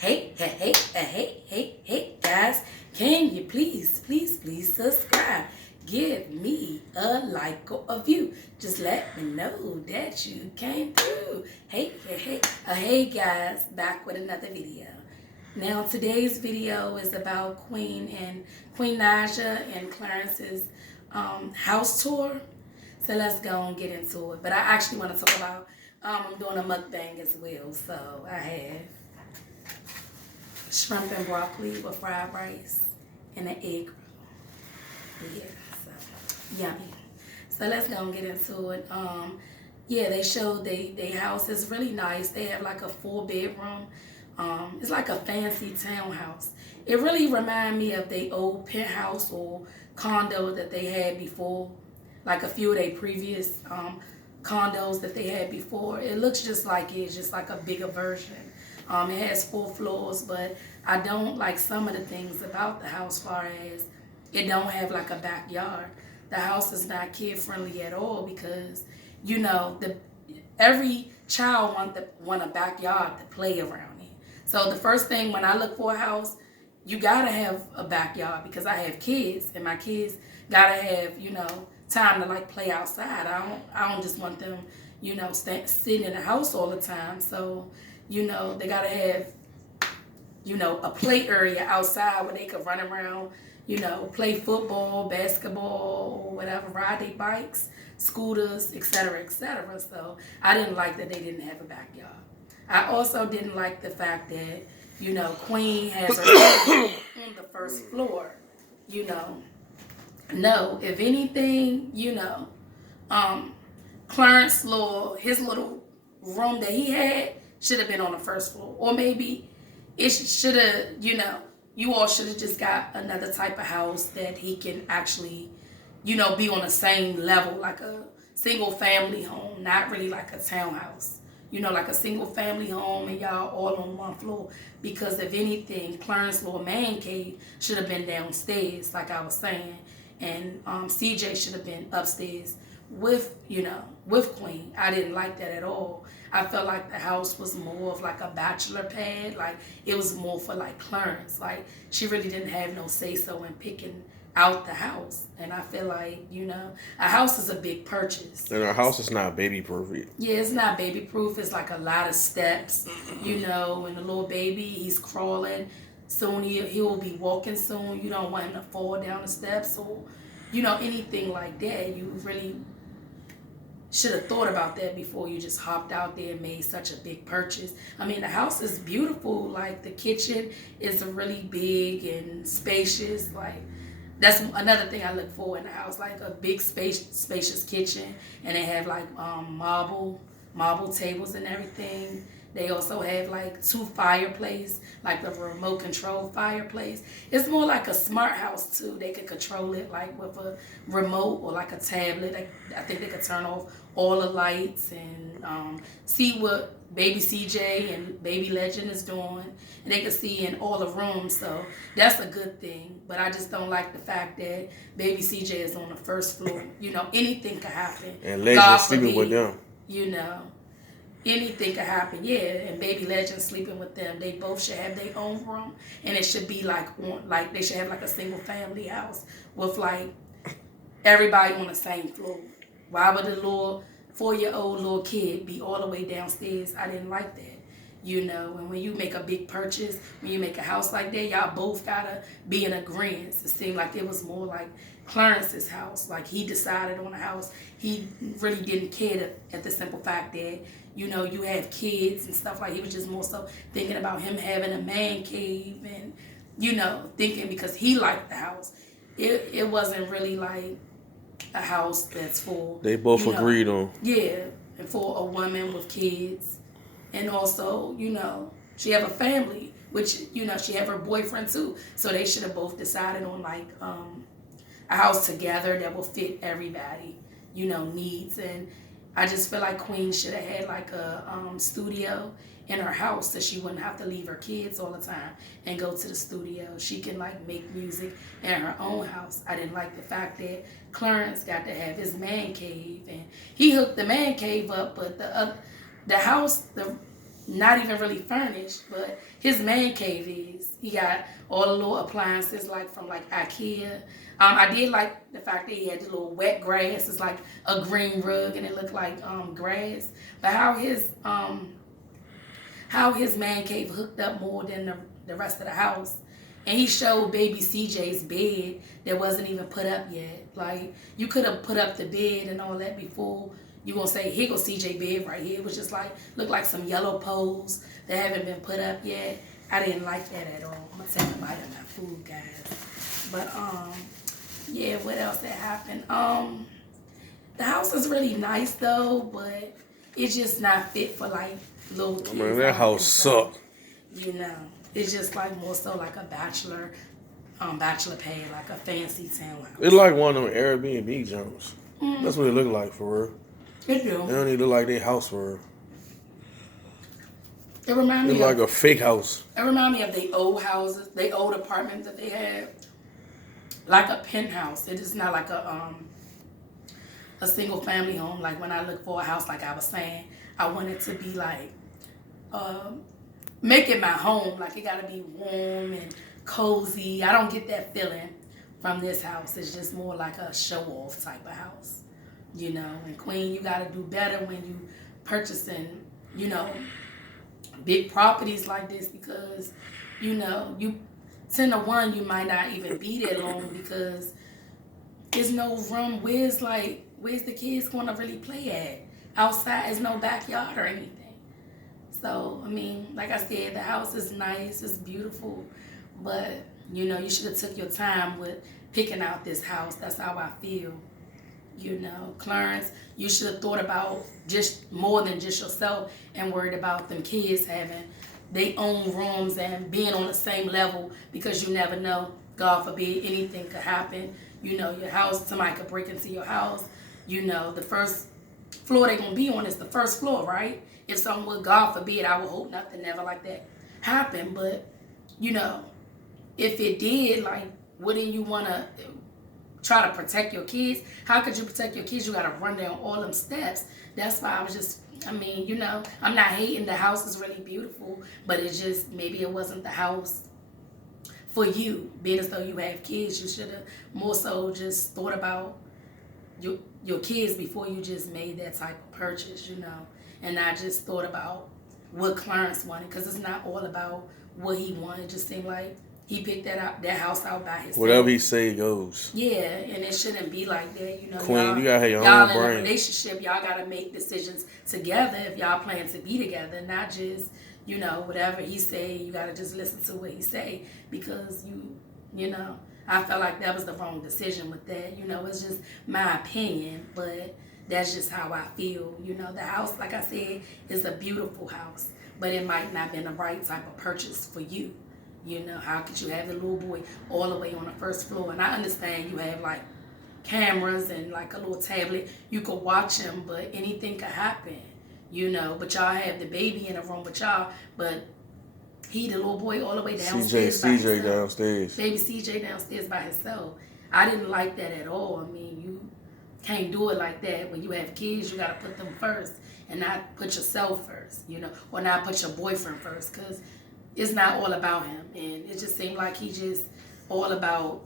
Hey, guys, can you please subscribe? Give me a like or a view. Just let me know that you came through. Hey, guys, back with another video. Now, today's video is about Queen Naja and Clarence's house tour. So let's go and get into it. But I actually want to talk about, I'm doing a mukbang as well. So I have shrimp and broccoli with fried rice and an egg roll. Yeah, so yummy. So let's go and get into it. Yeah, they showed they house is really nice. They have like a 4-bedroom. It's like a fancy townhouse. It really reminds me of the old penthouse or condo that they had before, like a few of their previous condos that they had before. It looks just like it. It's just like a bigger version. It has 4 floors, but I don't like some of the things about the house, far as it don't have like a backyard. The house is not kid friendly at all because every child want a backyard to play around in. So the first thing when I look for a house, you gotta have a backyard because I have kids and my kids gotta have time to like play outside. I don't just want them sitting in the house all the time. So they gotta have a play area outside where they could run around, play football, basketball, or whatever, ride their bikes, scooters, etc., etc. So I didn't like that they didn't have a backyard. I also didn't like the fact that, Queen has her room on the first floor. No, if anything, Clarence his little room that he had should have been on the first floor. Or maybe it should have, you all should have just got another type of house that he can actually, be on the same level, like a single family home, not really like a townhouse. Like a single family home and y'all all on one floor. Because if anything, Clarence's little man cave should have been downstairs, like I was saying. And CJ should have been upstairs with Queen. I didn't like that at all. I felt like the house was more of like a bachelor pad. Like it was more for like Clarence. Like she really didn't have no say so in picking out the house. And I feel like, a house is a big purchase. And a house is not baby proof. Yeah, it's not baby proof. It's like a lot of steps, and the little baby, he's crawling. Soon he will be walking soon. You don't want him to fall down the steps or, anything like that. You really should have thought about that before you just hopped out there and made such a big purchase. I mean, the house is beautiful. Like the kitchen is really big and spacious. Like that's another thing I look for in a house, like a big spacious kitchen, and they have like marble tables and everything. They also have like 2 fireplaces, like the remote control fireplace. It's more like a smart house too. They could control it like with a remote or like a tablet. I think they could turn off all the lights and see what baby CJ and baby Legend is doing. And they could see in all the rooms. So that's a good thing. But I just don't like the fact that baby CJ is on the first floor. Anything could happen. And Legend sleeping with them. Anything could happen, yeah. And baby Legend sleeping with them. They both should have their own room, and it should be like they should have like a single family house with like everybody on the same floor. Why would the little 4-year-old little kid be all the way downstairs? I didn't like that. And when you make a big purchase, when you make a house like that, y'all both gotta be in agreement. It seemed like it was more like Clarence's house. Like he decided on the house. He really didn't care at the simple fact that, you have kids and stuff. Like he was just more so thinking about him having a man cave and, thinking because he liked the house. It wasn't really like a house that's for... They both agreed on. Yeah, and for a woman with kids. And also, she have a family, which, she have her boyfriend too. So they should have both decided on like a house together that will fit everybody, needs. And I just feel like Queen should have had like a studio in her house so she wouldn't have to leave her kids all the time and go to the studio. She can like make music in her own house. I didn't like the fact that Clarence got to have his man cave and he hooked the man cave up, but the house, not even really furnished, but his man cave is. He got all the little appliances like from like IKEA. I did like the fact that he had the little wet grass. It's like a green rug and it looked like grass. But how his man cave hooked up more than the rest of the house. And he showed baby CJ's bed that wasn't even put up yet. Like, you could have put up the bed and all that before you gonna say, here goes CJ bed right here. It was just like, looked like some yellow poles that haven't been put up yet. I didn't like that at all. I'm gonna take a bite of my food, guys. But, yeah, what else that happened? The house is really nice though, but it's just not fit for like little kids. Man, that house sucked. You know, it's just like more so like a bachelor pad, like a fancy townhouse. It's like one of them Airbnb jumps. That's what it look like for real. It do. They don't even look like their house for real. It remind me It's like a fake house. It remind me of the old houses, the old apartments that they had, like a penthouse. It is not like a single family home. Like when I look for a house, like I was saying, I want it to be like make it my home. Like it gotta be warm and cozy. I don't get that feeling from this house. It's just more like a show off type of house, you know. And Queen, you gotta do better when you purchasing, you know, big properties like this, because you know, you 10 to 1 you might not even be there long because there's no room. Where's the kids gonna really play at? Outside, there's no backyard or anything. So I mean, like I said, the house is nice, it's beautiful, but you know, you should have took your time with picking out this house. That's how I feel. You know, Clarence, you should have thought about just more than just yourself and worried about them kids having their own rooms and being on the same level, because you never know. God forbid, anything could happen. You know, your house, somebody could break into your house. You know, the first floor they're going to be on is the first floor, right? If something would, God forbid, I would hope nothing never like that happen. But, you know, if it did, like, wouldn't you want to try to protect your kids? How could you protect your kids? You got to run down all them steps. That's why I was just, I mean, you know, I'm not hating. The house is really beautiful, but it's just, maybe it wasn't the house for you. Being as though you have kids, you should have more so just thought about your kids before you just made that type of purchase, you know. And I just thought about what Clarence wanted, because it's not all about what he wanted. It just seemed like he picked that house out by himself. Whatever he say goes. Yeah, and it shouldn't be like that, you know. Queen, you gotta have your y'all own in brain. a relationship, y'all gotta make decisions together if y'all plan to be together, not just, you know, whatever he say, you gotta just listen to what he say, because you know, I felt like that was the wrong decision with that. You know, it's just my opinion, but that's just how I feel. You know, the house, like I said, is a beautiful house, but it might not have been the right type of purchase for you. You know, how could you have the little boy all the way on the first floor? And I understand you have like cameras and like a little tablet. You could watch him, but anything could happen, you know. But y'all have the baby in the room with y'all, but he, the little boy, all the way downstairs. CJ downstairs. Baby CJ downstairs by himself. I didn't like that at all. I mean, you can't do it like that. When you have kids, you got to put them first and not put yourself first, you know, or not put your boyfriend first, because it's not all about him. And it just seemed like he just all about,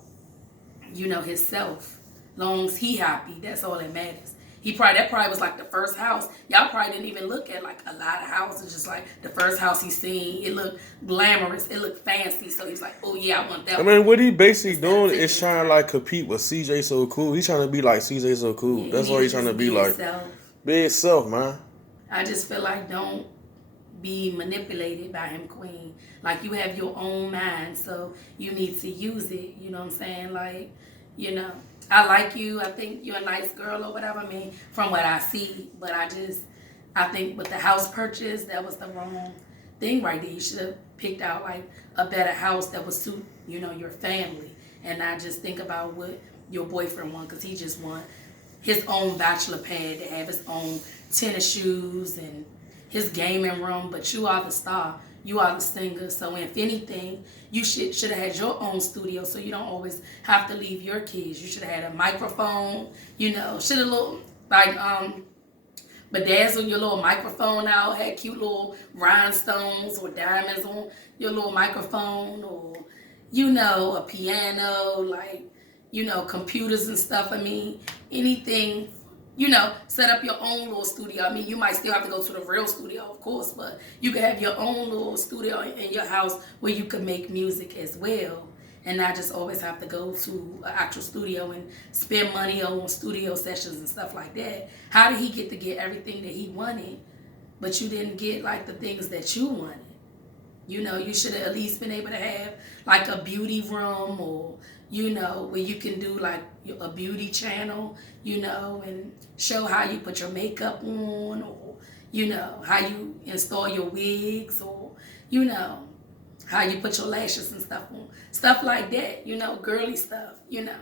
you know, himself. Long as he happy, that's all that matters. That probably was like the first house. Y'all probably didn't even look at like a lot of houses. Just like the first house he seen, it looked glamorous, it looked fancy. So he's like, oh yeah, I want that. I mean, what he basically doing is trying to like compete with CJ So Cool. He's trying to be like CJ So Cool. Yeah, that's what he's trying to be like. Himself. Be himself, man. I just feel like don't be manipulated by him, Queen. Like, you have your own mind, so you need to use it. You know what I'm saying? Like, you know, I like you. I think you're a nice girl or whatever. I mean, from what I see. But I think with the house purchase, that was the wrong thing right there. You should have picked out like a better house that would suit, you know, your family. And not just think about what your boyfriend wants, because he just want his own bachelor pad to have his own tennis shoes and his gaming room. But you are the star. You are the singer. So if anything, you should have had your own studio, so you don't always have to leave your kids. You should have had a microphone, you know, should have looked like bedazzle your little microphone out, had cute little rhinestones or diamonds on your little microphone, or, you know, a piano, like, you know, computers and stuff. I mean, anything, you know, set up your own little studio. I mean, you might still have to go to the real studio, of course, but you can have your own little studio in your house where you can make music as well, and not just always have to go to an actual studio and spend money on studio sessions and stuff like that. How did he get everything that he wanted, but you didn't get like the things that you wanted? You know, you should have at least been able to have like a beauty room, or, you know, where you can do like a beauty channel, you know, and show how you put your makeup on, or, you know, how you install your wigs, or, you know, how you put your lashes and stuff on. Stuff like that, you know, girly stuff, you know.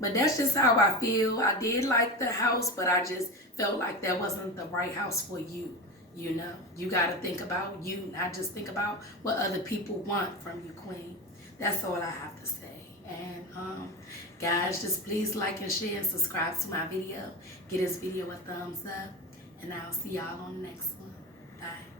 But that's just how I feel. I did like the house, but I just felt like that wasn't the right house for you. You know, you got to think about you, not just think about what other people want from you, Queen. That's all I have to say. And guys, just please like and share and subscribe to my video. Give this video a thumbs up, and I'll see y'all on the next one. Bye.